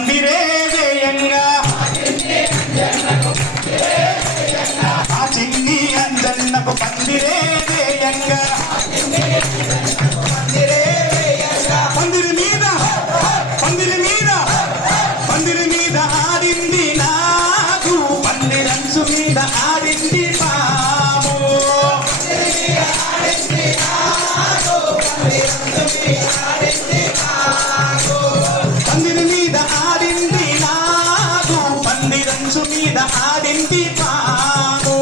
పందిరే వేయంగా ఆ చిన్ని అంజన్నకు పందిరే వేయంగా పందిరి మీద ఆడింది నాకు పందిరంచు మీద ఆడింది పాము పందిరి మీద ఆడింది నాకు పందిరంచు మీద ఆడింది పాము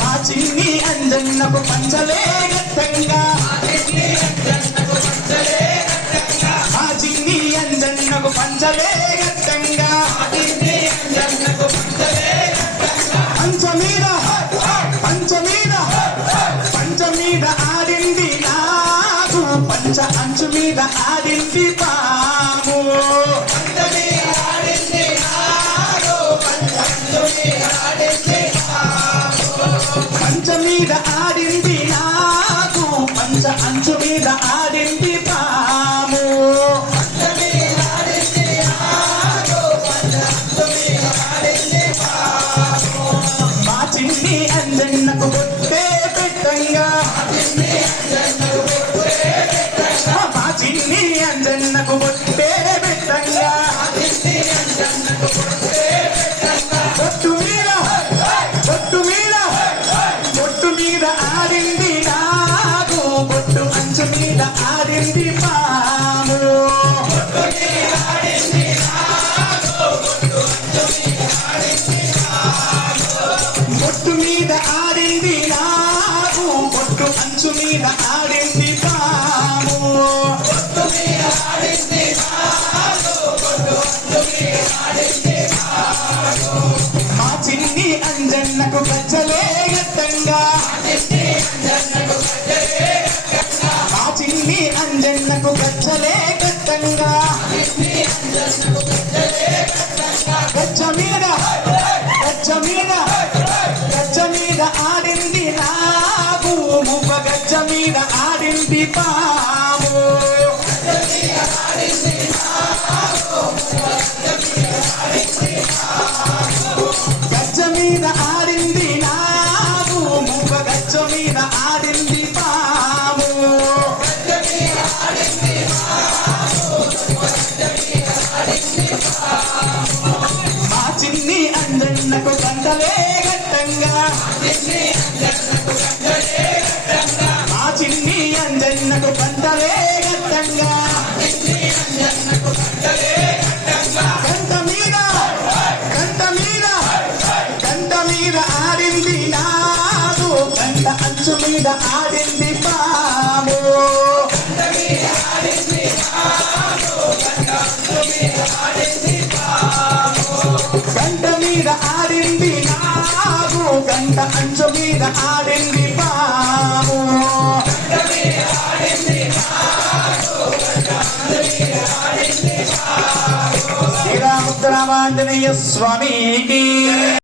మా చిన్ని అంజన్నకు పంచలే గట్టంగా మా చిన్ని అంజన్నకు పంచలే గట్టంగా పంచమీద ఆడింది నాకు పంచ అంచు మీద ఆడింది పాము పంచమీద ఆడింది నాకు పంచ అంచు మీద ఆడింది పాము మా చిన్ని అంజన్నకు బొట్టే పెట్టంగా మా చిన్ని అంజన్నకు బొట్టే పెట్టంగా బొట్టు మీద ఆడింది నాకు బొట్టు అంచు మీద ఆడింది పాము బొట్టు మీద ఆడింది నాకు బొట్టు అంచు మీద ఆడింది పాము మా చిన్ని అంజన్నకు గజ్జలే గట్టంగా మా చిన్ని అంజన్నకు గజ్జలే గట్టంగా గజ్జ మీద ఆడింది నాకు మువ్వ గజ్జ మీద ఆడింది పాము గజ్జ మీద ఆడింది నాకు మువ్వ గజ్జ మీద ఆడింది పాము మా చిన్ని అంజన్నకు గంటలే గట్టంగా మా చిన్ని అంజన్నకు గంటలే గట్టంగా గంట మీద ఆడింది నాకు గంట అంచు మీద ఆడింది పాము గంట మీద ఆడింది నాకు గంట అంచు మీద ఆడింది పాము శ్రీరాముద్రమాంజనేయ స్వామికి